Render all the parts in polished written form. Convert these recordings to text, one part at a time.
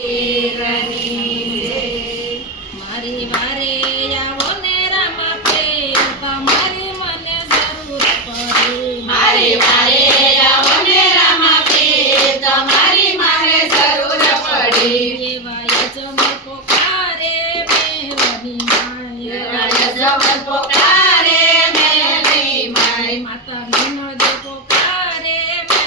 મારી વારે આવો ને રામા પીર, તમારી મને જરૂર પડે. મારી વારે આવો ને રામા પીર, તમારી મારે જરૂર પડી. એવા યજમાન પોકારે મેલની માય, યજમાન પોકારે મેલની માય, માતા વિનોદ પોકારે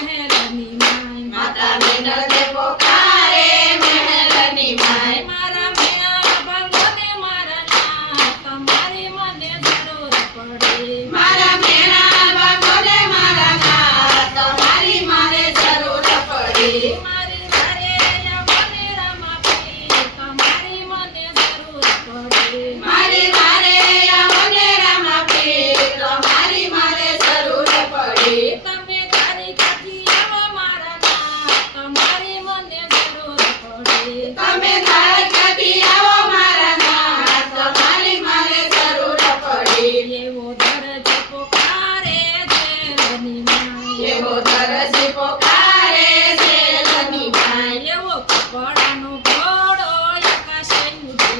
મહેલની માય, માતા વિનોદ પોકારે મહેલની માય. મારા મેળા ભગવાને મારા નાથ, તમારી મને જરૂર પડે. મારા મેણા બાપોને મારા નાથ, તમારી મારે જરૂર પડી. મારી વારે આવો ને રામા પીર, તમારી મને જરૂર પડે. મારી વારે આવો ને રામા પીર, તમારી મારે જરૂર પડી. તમે તારી કાઠી આવો મારા નાથ, તમારી મને જરૂર પડે. તમે તારી કદી આવો મારા નાથ, તમારી મારે જરૂર પડી. એવો દરજ પોકારે જેલની માય, એવો દરજી પોકારે જેલની માય, એવો કપડાનો ઘોડો આકાશે ઉડે.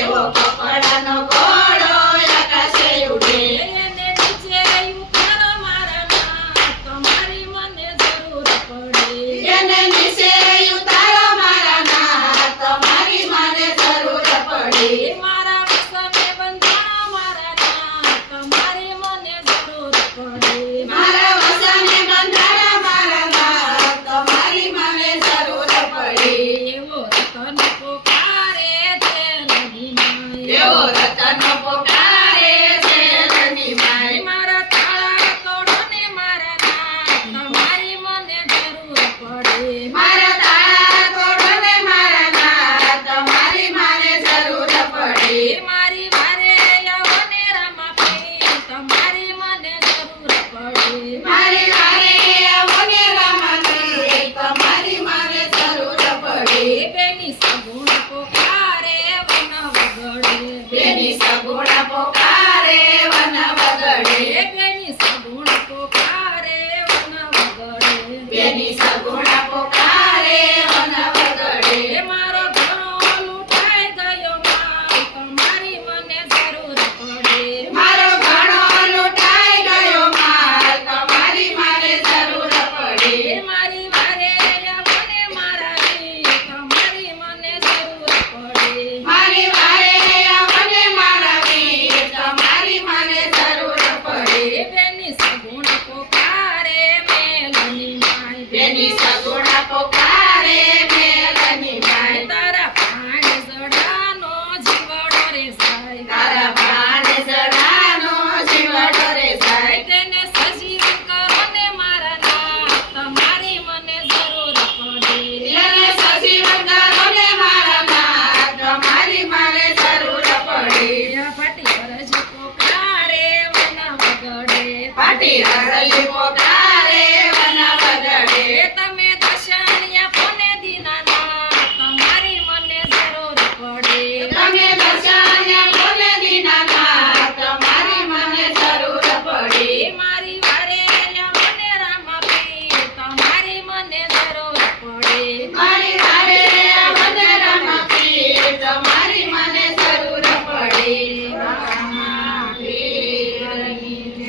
એવો કપડાનો ઘોડો આકાશે ઉડે. એને નીચે ઉતારો મારા નાથ, તમારી મને જરૂર પડે. એને નીચે ઉતારો મારા નાથ, તમારી મારે જરૂર પડી. મારા વસને બંધાણો મારા નાથ, તમારી મને જરૂર પડે. મારા વસને બંધાણા મારા નાથ, તમારી મારે જરૂર પડી. એવો રતન પોકારે જેલની માય, એવો રતન પોકારે જેલની માય, મારા તાળા તોડો ને મારા નાથ, તમારી મને જરૂર પડે. મારા તાળા તોડો ને મારા નાથ, તમારી મારે જરૂર પડી. મારી વારે આવો ને રામા પીર, તમારી મને જરૂર પડે. મારી વારે આવો ને રામા પીર, તમારી મારે જરૂર પડી. બેની સગુણ